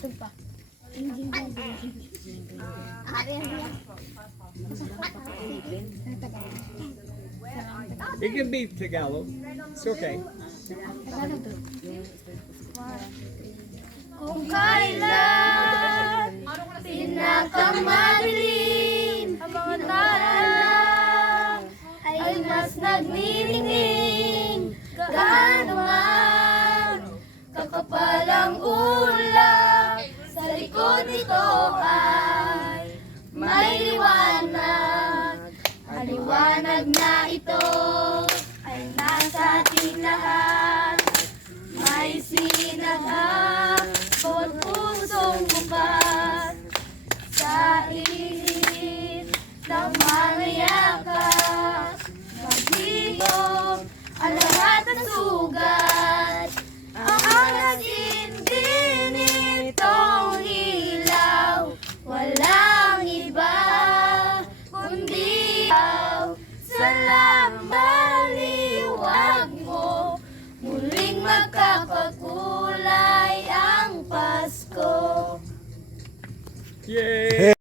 Sumpah. It can be Tagalog. It's okay. Kung kailan pinakamadilim ang mga tala ay mas nagniningning, gaano man kakapal ang ulap, sa likod nito ay may liwanag. Ang liwanag na ito ay nasa ating lahat. May sinagap bawat pusong bukas, sa init ng mga yakas, maghigop ang lahat ng sugat. Ang nag-indi nitong ilaw, walang iba kundi ikaw. Salamat, liwag mo, muling magkakakulay ang Pasko. Yay!